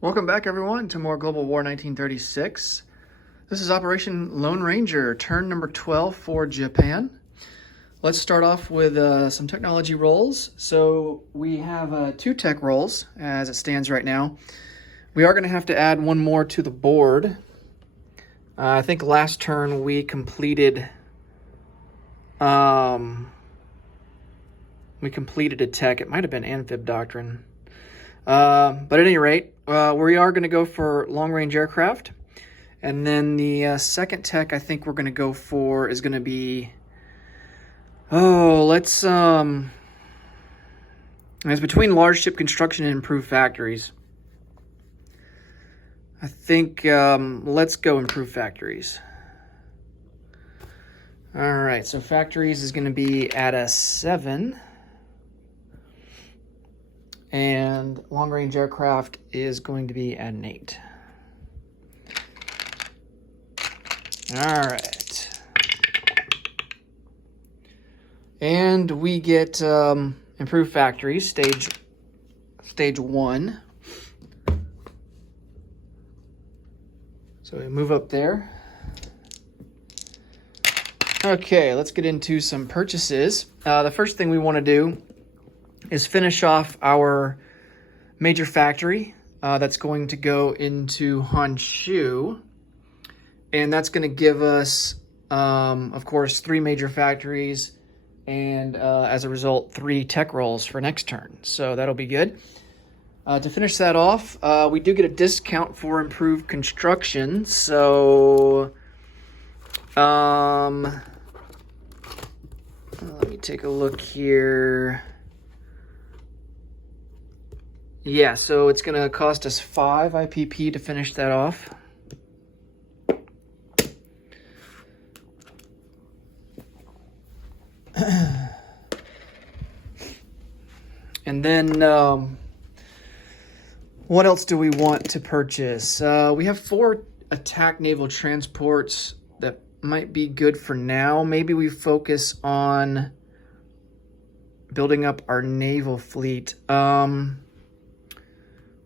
Welcome back, everyone, to more Global War 1936. This is Operation Lone Ranger, turn number 12 for Japan. Let's start off with some technology roles. So we have 2 tech roles as it stands right now. We are going to have to add one more to the board. I think last turn we completed a tech. It might have been Amphib Doctrine. But at any rate, we are going to go for long-range aircraft. And then the second tech I think we're going to go for is going to be... it's between large ship construction and improved factories. I think let's go improve factories. All right, so factories is going to be at a 7. And long-range aircraft is going to be at an 8. All right. And we get improved factories, stage 1. So we move up there. Okay, let's get into some purchases. The first thing we want to do is finish off our major factory that's going to go into Honshu. And that's going to give us, of course, 3 major factories and as a result, 3 tech roles for next turn. So that'll be good. To finish that off, we do get a discount for improved construction. So let me take a look here. Yeah, so it's going to cost us 5 IPP to finish that off. And then what else do we want to purchase? We have 4 attack naval transports that might be good for now. Maybe we focus on building up our naval fleet.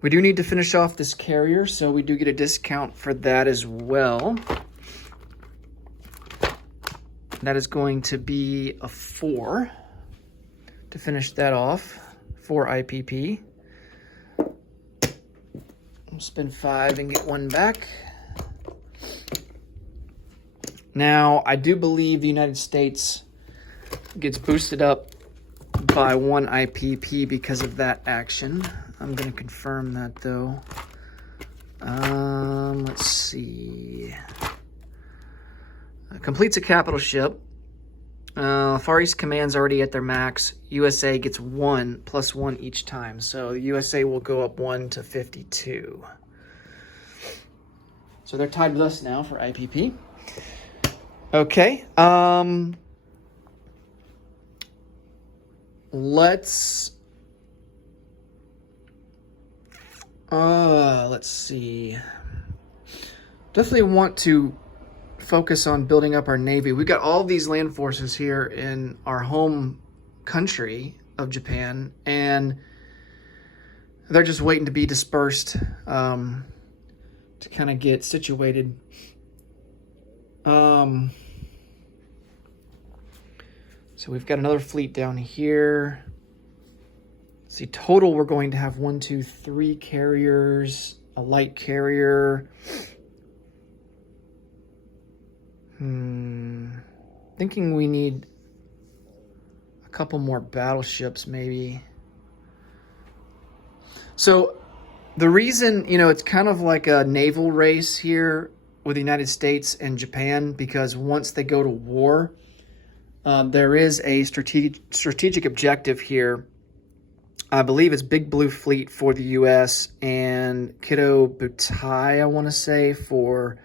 We do need to finish off this carrier, so we do get a discount for that as well. That is going to be a 4 to finish that off, 4 IPP. We'll spend 5 and get 1 back. Now, I do believe the United States gets boosted up by 1 IPP because of that action. I'm going to confirm that, though. Let's see. Completes a capital ship. Far East Command's already at their max. USA gets 1 plus 1 each time. So USA will go up 1 to 52. So they're tied with us now for IPP. Okay. Let's see. Definitely want to focus on building up our Navy. We've got all these land forces here in our home country of Japan, and they're just waiting to be dispersed to kind of get situated. So we've got another fleet down here. Let's see, total we're going to have 1, 2, 3 carriers, a light carrier. Thinking we need a couple more battleships, maybe. So the reason, it's kind of like a naval race here with the United States and Japan, because once they go to war, there is a strategic objective here. I believe it's Big Blue Fleet for the U.S. and Kido Butai, I want to say, for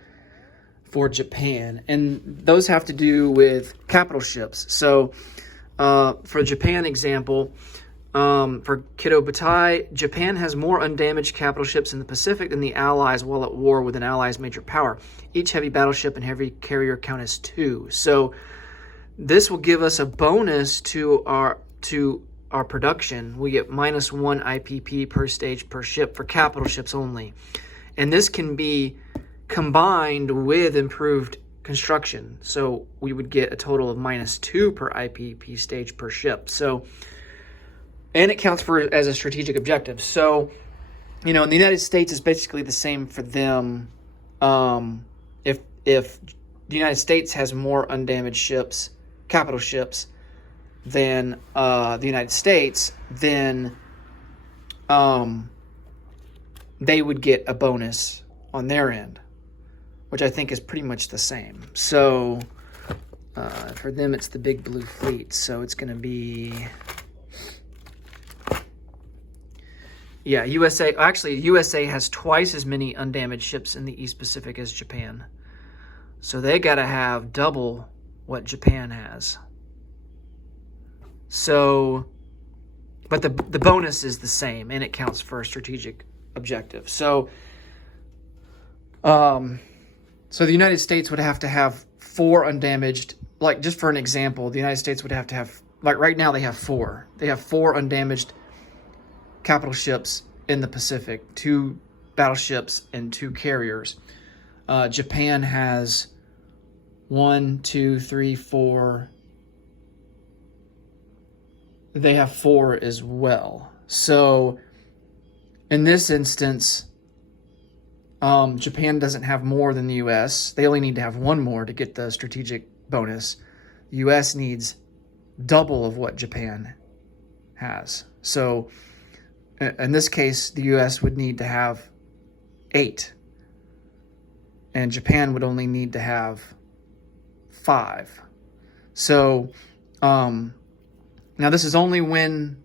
Japan. And those have to do with capital ships. So for Japan example, for Kido Butai, Japan has more undamaged capital ships in the Pacific than the Allies while at war with an Allies major power. Each heavy battleship and heavy carrier count as 2. So this will give us a bonus to our production, we get -1 IPP per stage per ship for capital ships only. And this can be combined with improved construction. So we would get a total of -2 per IPP stage per ship. So, and it counts for as a strategic objective. So, in the United States, it's basically the same for them. If the United States has more undamaged ships, capital ships, than the United States, then they would get a bonus on their end, which I think is pretty much the same. So for them, it's the big blue fleet. So it's going to be, yeah, USA. Actually, USA has twice as many undamaged ships in the East Pacific as Japan. So they got to have double what Japan has. So, but the bonus is the same, and it counts for a strategic objective. So, so the United States would have to have 4 undamaged. Like, just for an example, the United States would have to have, like right now they have 4. They have 4 undamaged capital ships in the Pacific, 2 battleships and 2 carriers. Japan has 1, 2, 3, 4. They have 4 as well. So in this instance, Japan doesn't have more than the U.S. They only need to have 1 more to get the strategic bonus. The U.S. needs double of what Japan has. So in this case, the U.S. would need to have 8. And Japan would only need to have 5. So now this is only when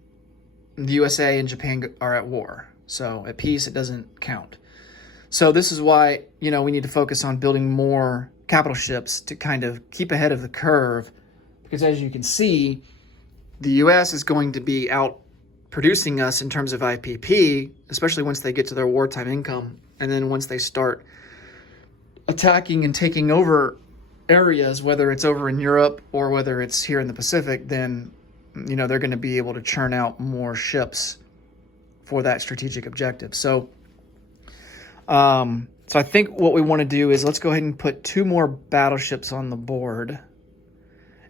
the USA and Japan are at war. So at peace, it doesn't count. So this is why, we need to focus on building more capital ships to kind of keep ahead of the curve. Because as you can see, the U.S. is going to be out producing us in terms of IPP, especially once they get to their wartime income. And then once they start attacking and taking over areas, whether it's over in Europe or whether it's here in the Pacific, then, they're going to be able to churn out more ships for that strategic objective. So I think what we want to do is let's go ahead and put 2 more battleships on the board.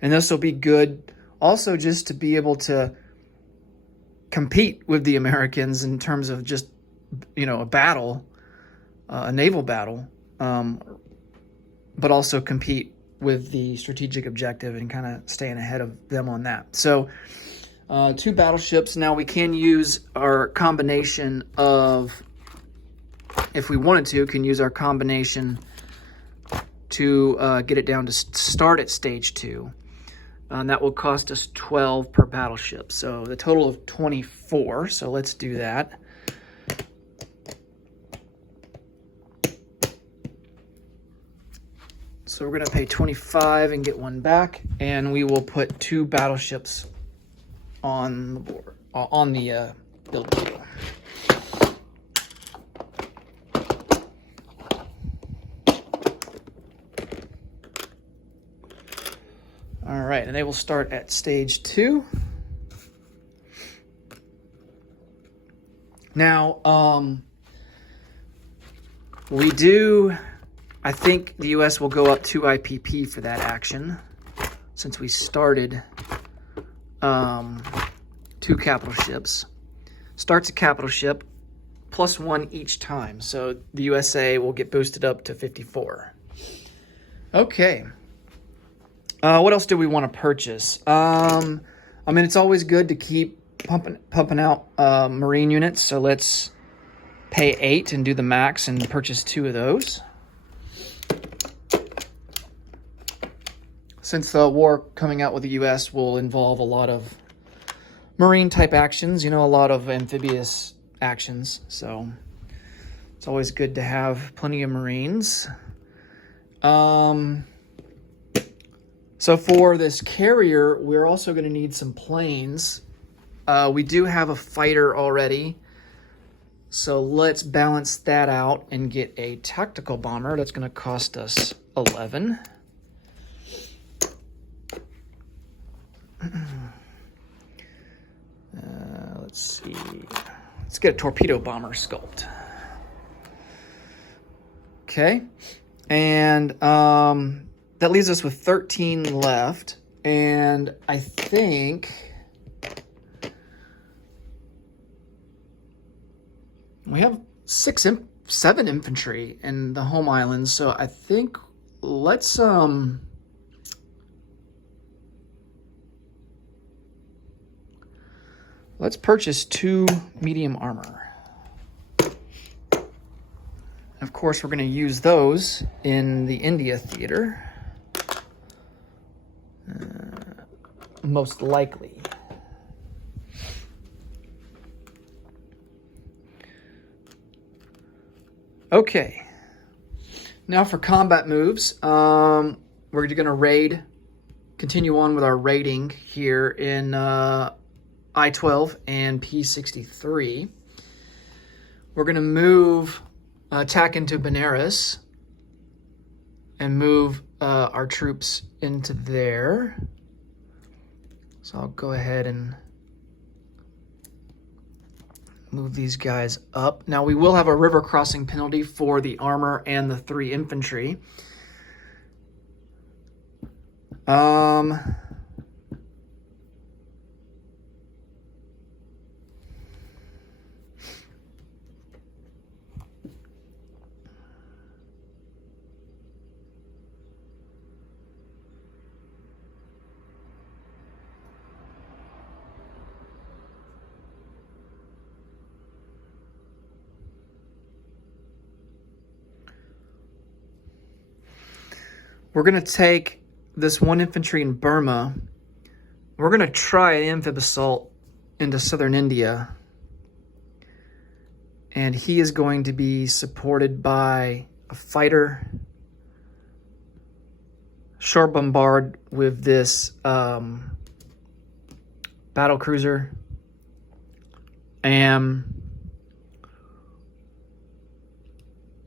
And this will be good also just to be able to compete with the Americans in terms of just, a battle, a naval battle, but also compete with the strategic objective and kind of staying ahead of them on that. So 2 battleships. Now we can use our combination of, if we wanted to, can use our combination to get it down to start at stage 2. And that will cost us 12 per battleship. So the total of 24. So let's do that. So we're going to pay 25 and get 1 back. And we will put 2 battleships on the board, on the build table. All right, and they will start at stage 2. Now, I think the U.S. will go up 2 IPP for that action, since we started 2 capital ships. Starts a capital ship, +1 each time, so the USA will get boosted up to 54. Okay. What else do we want to purchase? It's always good to keep pumping out Marine units. So let's pay 8 and do the max and purchase 2 of those. Since the war coming out with the U.S. will involve a lot of Marine type actions, a lot of amphibious actions. So it's always good to have plenty of Marines. So for this carrier, we're also going to need some planes. We do have a fighter already. So let's balance that out and get a tactical bomber. That's going to cost us 11. Let's see. Let's get a torpedo bomber sculpt. Okay. And that leaves us with 13 left. And I think we have 7 infantry in the home islands. So I think let's purchase 2 medium armor. Of course, we're going to use those in the India theater. Most likely. Okay. Now for combat moves. We're going to continue on with our raiding here in I-12 and P-63. We're going to attack into Benares and move our troops into there. So I'll go ahead and move these guys up. Now we will have a river crossing penalty for the armor and the 3 infantry. We're going to take this 1 infantry in Burma. We're going to try an amphib assault into southern India. And he is going to be supported by a fighter, shore bombard with this battle cruiser, and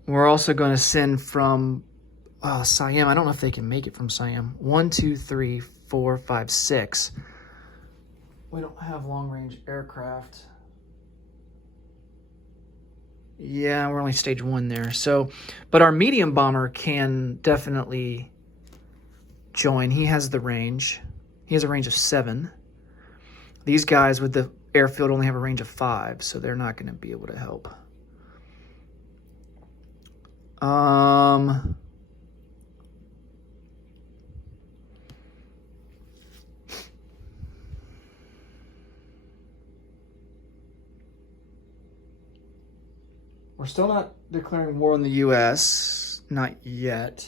we're also going to send from Siam. I don't know if they can make it from Siam. 1, 2, 3, 4, 5, 6. We don't have long-range aircraft. Yeah, we're only stage 1 there. So, but our medium bomber can definitely join. He has the range. He has a range of 7. These guys with the airfield only have a range of 5, so they're not going to be able to help. We're still not declaring war on the U.S. Not yet.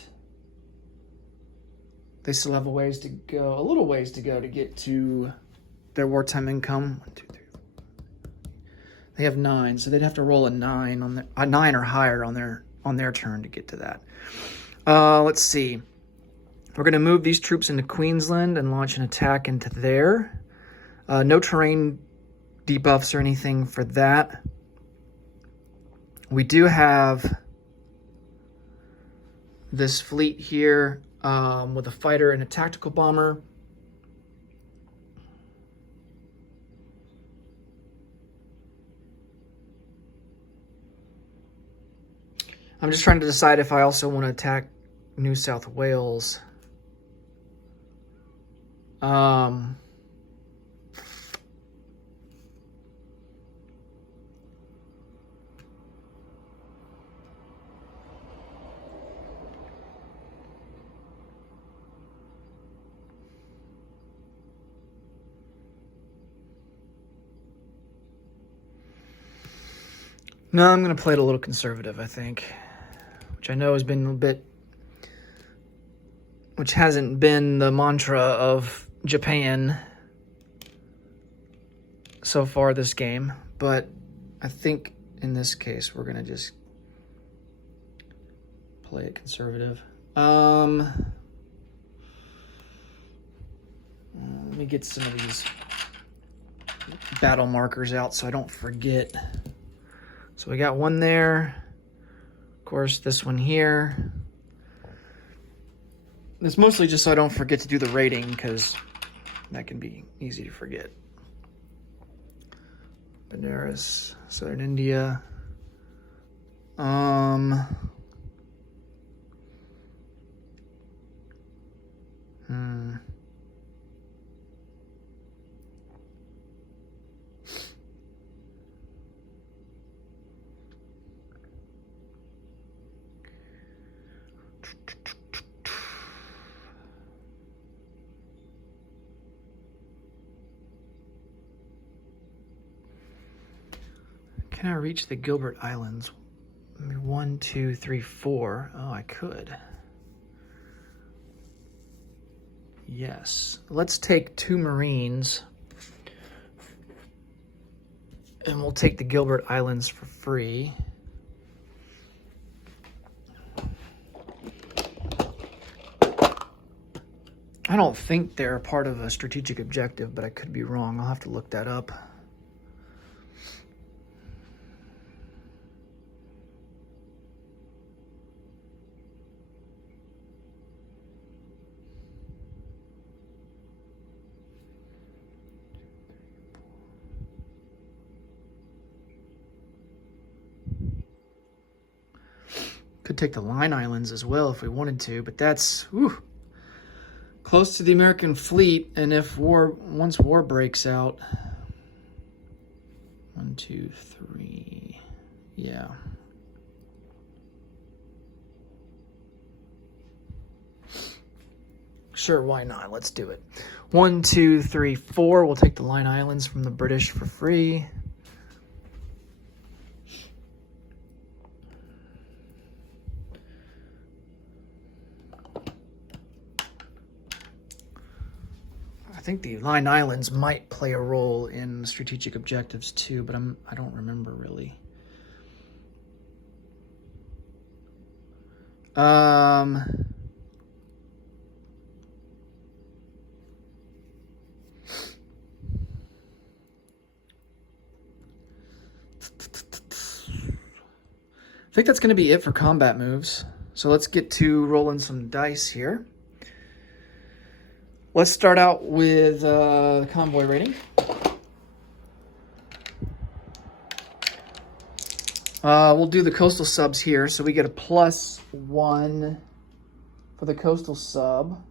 They still have a little ways to go to get to their wartime income. 1, 2, 3, 4. They have 9, so they'd have to roll a 9 on a 9 or higher on their turn to get to that. Let's see. We're going to move these troops into Queensland and launch an attack into there. No terrain debuffs or anything for that. We do have this fleet here with a fighter and a tactical bomber. I'm just trying to decide if I also want to attack New South Wales. No, I'm going to play it a little conservative, I think. Which I know has been a bit... Which hasn't been the mantra of Japan so far this game. But I think in this case, we're going to just play it conservative. Let me get some of these battle markers out so I don't forget. So we got one there. Of course, this one here. It's mostly just so I don't forget to do the rating, because that can be easy to forget. Benares, Southern India. Can I reach the Gilbert Islands? 1, 2, 3, 4. Oh, I could. Yes. Let's take 2 Marines. And we'll take the Gilbert Islands for free. I don't think they're a part of a strategic objective, but I could be wrong. I'll have to look that up. Could take the Line Islands as well if we wanted to, but that's close to the American fleet. And if once war breaks out, 1, 2, 3, yeah. Sure, why not? Let's do it. 1, 2, 3, 4. We'll take the Line Islands from the British for free. I think the Line Islands might play a role in strategic objectives too, but I don't remember really. I think that's going to be it for combat moves. So let's get to rolling some dice here. Let's start out with convoy rating. We'll do the coastal subs here. So we get a +1 for the coastal sub.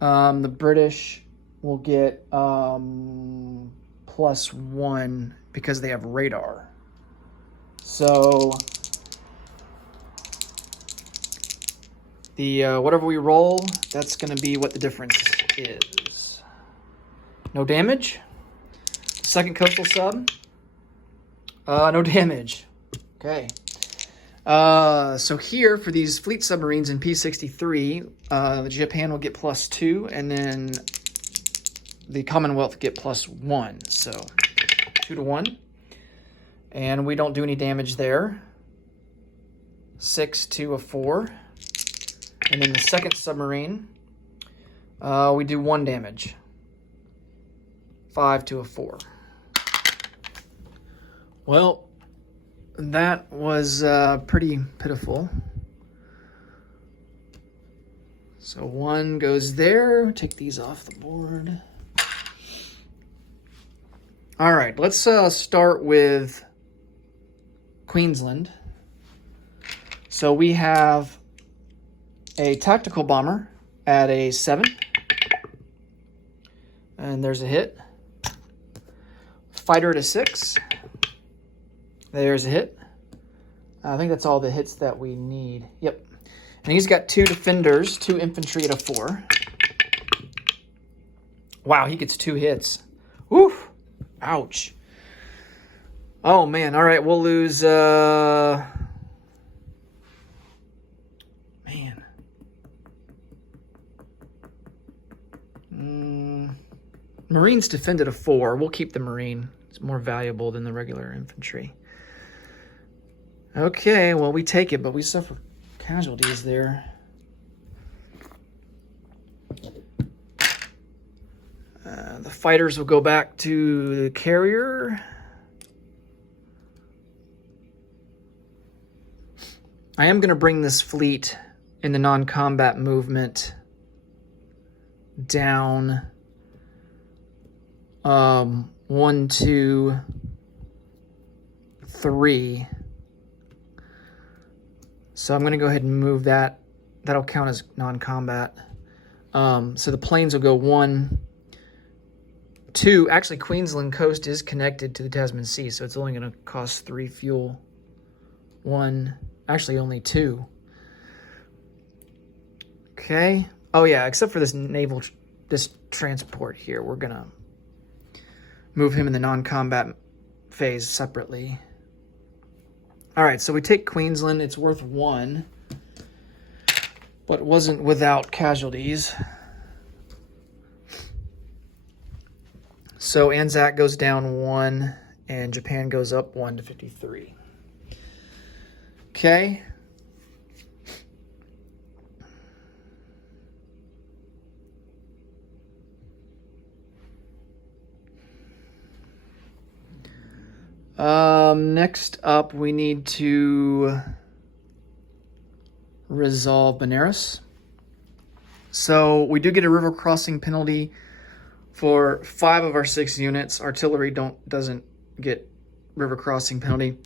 The British will get +1 because they have radar. So the whatever we roll, that's going to be what the difference is. No damage. Second coastal sub. No damage. Okay. So here for these fleet submarines in P63, Japan will get +2, and then the Commonwealth get +1. So 2 to 1. And we don't do any damage there. 6 to a 4. And then the second submarine, we do 1 damage. 5 to a 4. Well, that was pretty pitiful. So 1 goes there. Take these off the board. All right, let's start with Queensland. So we have a tactical bomber at a 7. And there's a hit. Fighter at a 6. There's a hit. I think that's all the hits that we need. Yep. And he's got 2 defenders, 2 infantry at a 4. Wow, he gets 2 hits. Woo! Ouch. Oh, man. All right, we'll lose... Man. Marines defended a 4. We'll keep the Marine. It's more valuable than the regular infantry. Okay, well, we take it, but we suffer casualties there. The fighters will go back to the carrier. I am going to bring this fleet in the non-combat movement down 1 1, 2, 3. So I'm going to go ahead and move that. That'll count as non-combat. So the planes will go 1, 2. Actually, Queensland coast is connected to the Tasman Sea, so it's only going to cost 3 fuel. 1, actually only 2. Okay. Oh yeah, except for this this transport here, we're gonna move him in the non-combat phase separately. All right, so we take Queensland. It's worth 1, but wasn't without casualties. So Anzac goes down 1, and Japan goes up 1 to 53. Okay. Next up, we need to resolve Benares. So we do get a river crossing penalty for 5 of our 6 units. Artillery doesn't get river crossing penalty.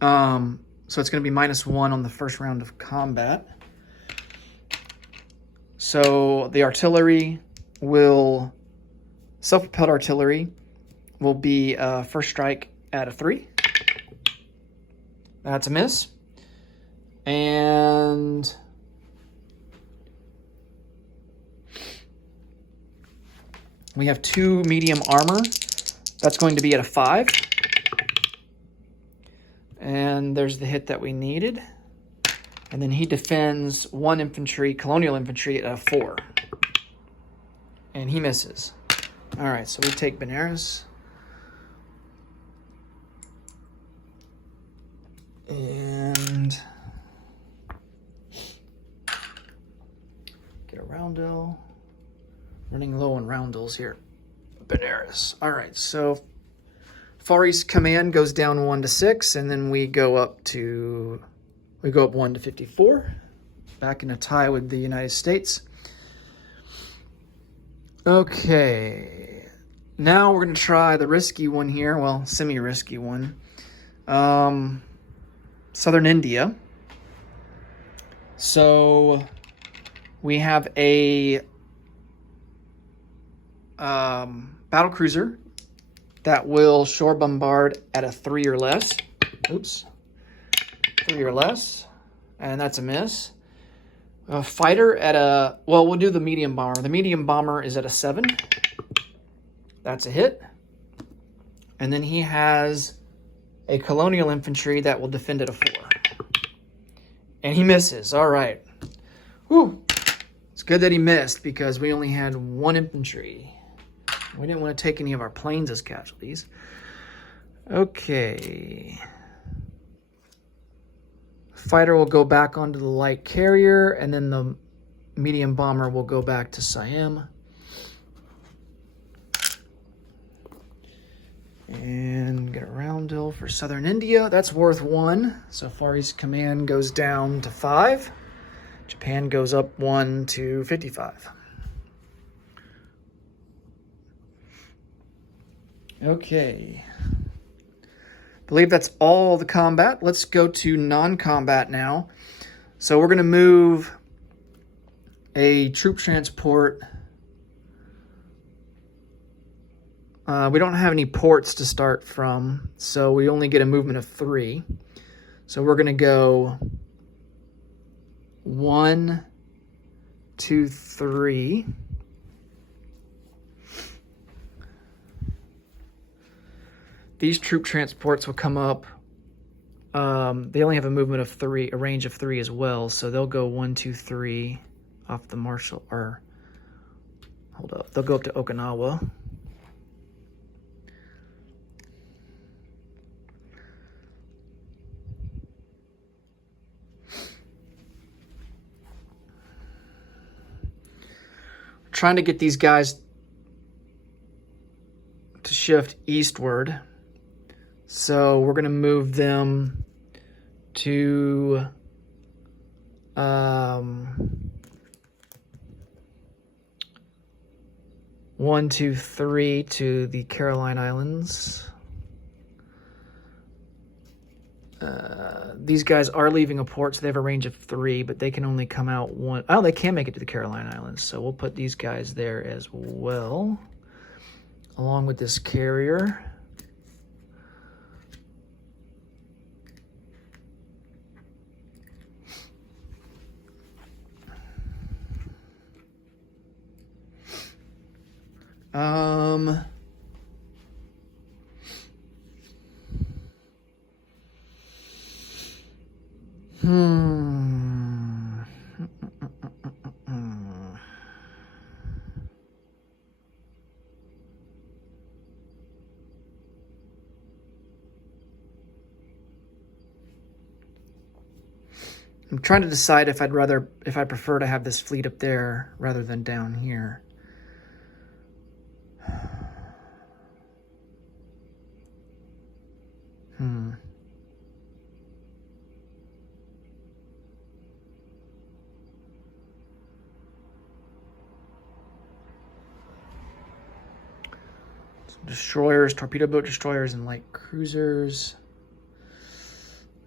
So it's going to be -1 on the first round of combat. So the artillery will, self-propelled artillery will be first strike at a 3. That's a miss. And we have 2 medium armor. That's going to be at a 5. And there's the hit that we needed. And then he defends 1 infantry, colonial infantry, at a 4. And he misses. All right, so we take Benares. And get a roundel. Running low on roundels here. Benares. All right, so Far East Command goes down 1 to 6, and then we go up 1 to 54. Back in a tie with the United States. Okay. Now we're going to try the risky one here. Well, semi-risky one. Southern India. So we have a battle cruiser that will shore bombard at a 3 or less. Oops. 3 or less. And that's a miss. A fighter at a, well, we'll do the medium bomber. The medium bomber is at a 7. That's a hit. And then he has a colonial infantry that will defend at a 4. And he misses. All right. Whew. It's good that he missed because we only had 1 infantry. We didn't want to take any of our planes as casualties. Okay. Fighter will go back onto the light carrier, and then the medium bomber will go back to Siam. And get a roundel for Southern India. That's worth 1. So Far East Command goes down to 5. Japan goes up 1 to 55. Okay. I believe that's all the combat. Let's go to non-combat now. So we're going to move a troop transport. We don't have any ports to start from, so we only get a movement of 3. So we're going to go 1, 2, 3. These troop transports will come up. They only have a movement of 3, a range of 3 as well, so they'll go 1, 2, 3 off the Marshall, or hold up, they'll go up to Okinawa. Trying to get these guys to shift eastward. So we're going to move them to 1, 2, 3 to the Caroline Islands. These guys are leaving a port, so they have a range of 3, but they can only come out 1. Oh, they can make it to the Caroline Islands, so we'll put these guys there as well, along with this carrier. I'm trying to decide if I prefer to have this fleet up there rather than down here. Some destroyers, torpedo boat destroyers, and light cruisers.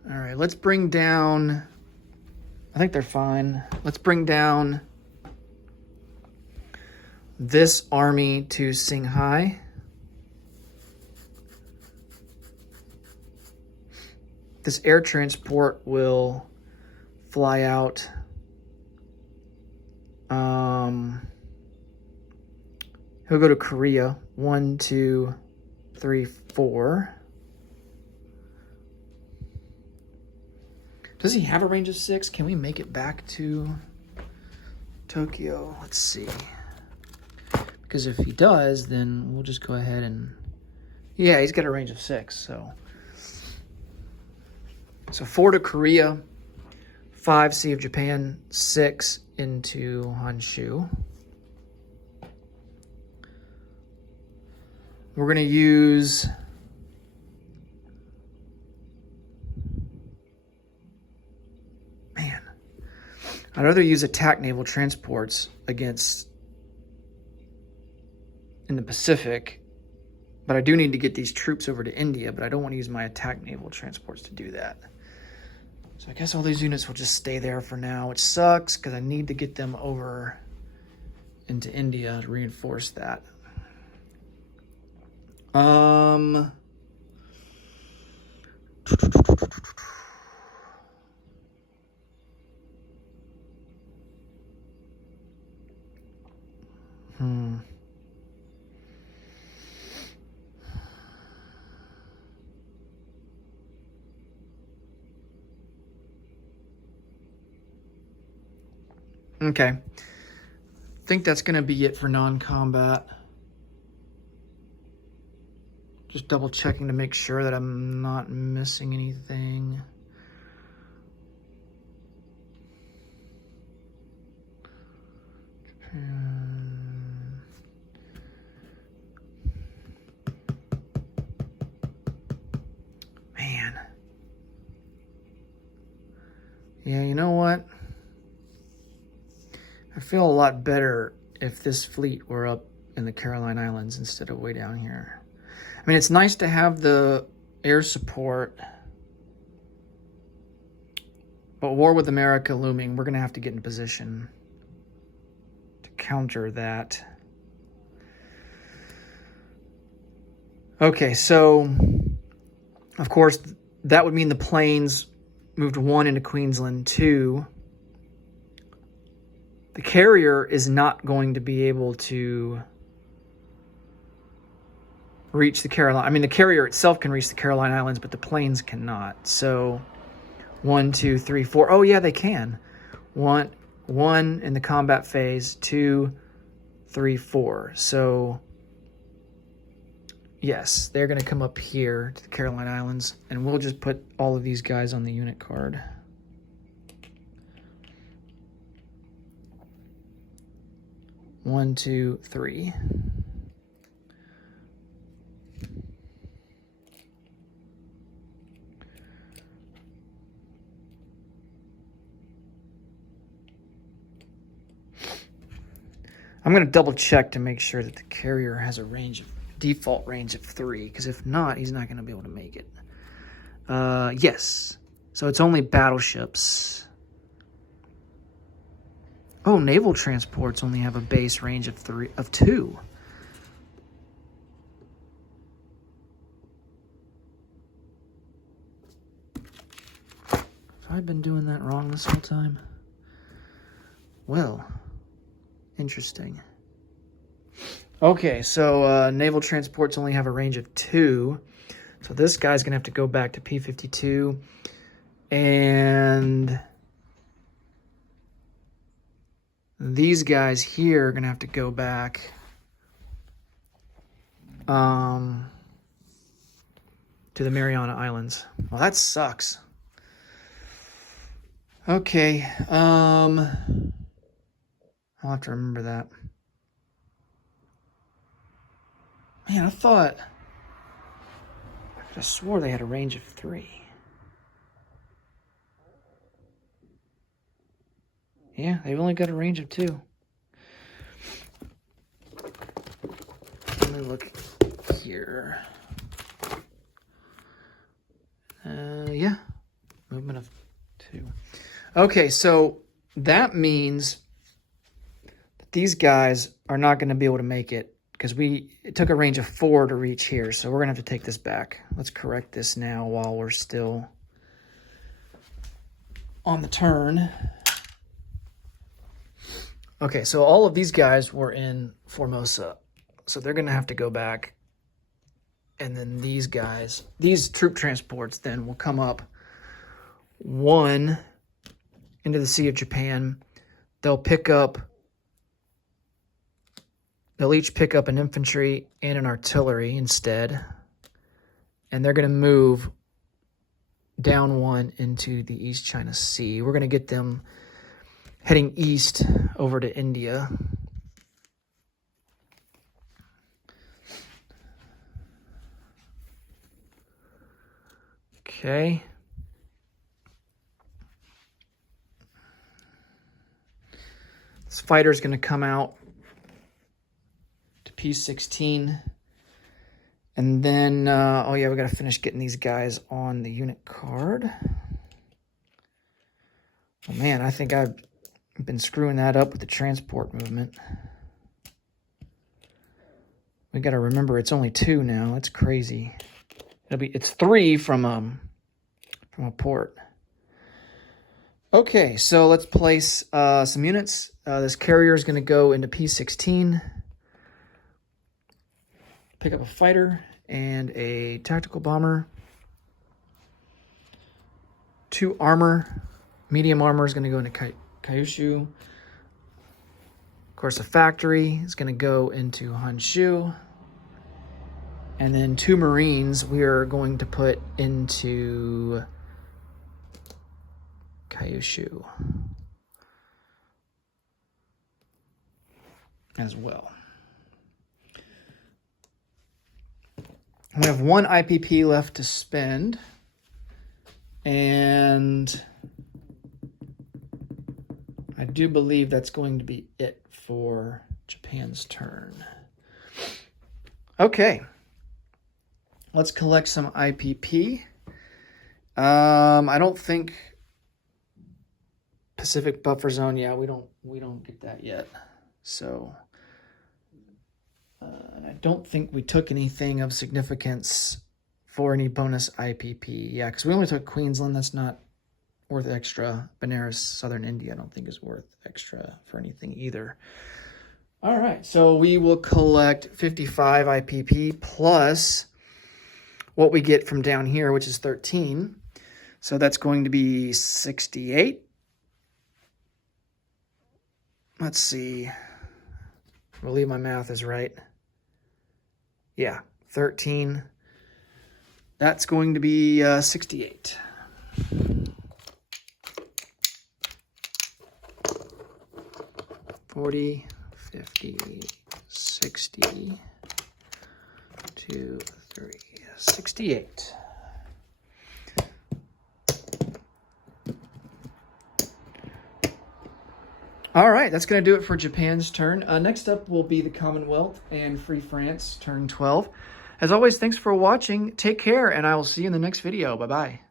All right, let's bring down... I think they're fine. Let's bring down this army to Shanghai. This air transport will fly out. He'll go to Korea. 1, 2, 3, 4. Does he have a range of 6? Can we make it back to Tokyo? Let's see. Because if he does, then we'll just go ahead and... Yeah, he's got a range of 6, so... So 4 to Korea, 5 Sea of Japan, 6 into Honshu. We're going to use... I'd rather use attack naval transports against in the Pacific, but I do need to get these troops over to India, but I don't want to use my attack naval transports to do that. So I guess all these units will just stay there for now, which sucks because I need to get them over into India to reinforce that. Okay. I think that's going to be it for non-combat. Just double checking to make sure that I'm not missing anything. Japan. Man. Yeah, you know what? I feel a lot better if this fleet were up in the Caroline Islands instead of way down here. I mean, it's nice to have the air support, but war with America looming, we're going to have to get in position to counter that. Okay, so, of course, that would mean the planes moved 1 into Queensland, 2. The carrier is not going to be able to reach the Caroline. I mean, the carrier itself can reach the Caroline Islands, but the planes cannot. So 1, 2, 3, 4. Oh, yeah, they can. 1 in the combat phase, 2, 3, 4. So yes, they're going to come up here to the Caroline Islands, and we'll just put all of these guys on the unit card. One, 2, 3. I'm going to double check to make sure that the carrier has a default range of 3, because if not, he's not going to be able to make it. Yes. So it's only battleships. Oh, naval transports only have a base range of 2. Have I been doing that wrong this whole time? Well, interesting. Okay, so naval transports only have a range of 2. So this guy's going to have to go back to P-52. And these guys here are going to have to go back to the Mariana Islands. Well, that sucks. Okay. I'll have to remember that. Man, I could have swore they had a range of 3. Yeah, they've only got a range of 2. Let me look here. Yeah, movement of 2. Okay, so that means that these guys are not going to be able to make it, because it took a range of 4 to reach here, so we're going to have to take this back. Let's correct this now while we're still on the turn. Okay, so all of these guys were in Formosa, so they're going to have to go back, and then these guys, these troop transports then will come up 1 into the Sea of Japan. They'll each pick up an infantry and an artillery instead. And they're going to move down 1 into the East China Sea. We're going to get them heading east over to India. Okay. This fighter's going to come out to P-16. And then, oh yeah, we got to finish getting these guys on the unit card. Oh man, I think I've been screwing that up with the transport movement. We got to remember it's only 2 now. That's crazy. It's 3 from a port. Okay, so let's place some units. This carrier is going to go into P-16. Pick up a fighter and a tactical bomber. 2 armor. Medium armor is going to go into Kyushu. Of course, a factory is going to go into Honshu. And then 2 Marines we are going to put into Kyushu as well. We have 1 IPP left to spend, and I do believe that's going to be it for Japan's turn. Okay, let's collect some IPP. I don't think Pacific Buffer Zone. Yeah, we don't get that yet. So. And I don't think we took anything of significance for any bonus IPP. Yeah, because we only took Queensland. That's not worth extra. Benares, Southern India, I don't think is worth extra for anything either. All right, so we will collect 55 IPP plus what we get from down here, which is 13. So that's going to be 68. Let's see. I believe my math is right. Yeah, 13. That's going to be 68. $40, $50, $60, 2, 3, 68. All right, that's going to do it for Japan's turn. Next up will be the Commonwealth and Free France, turn 12. As always, thanks for watching. Take care, and I will see you in the next video. Bye-bye.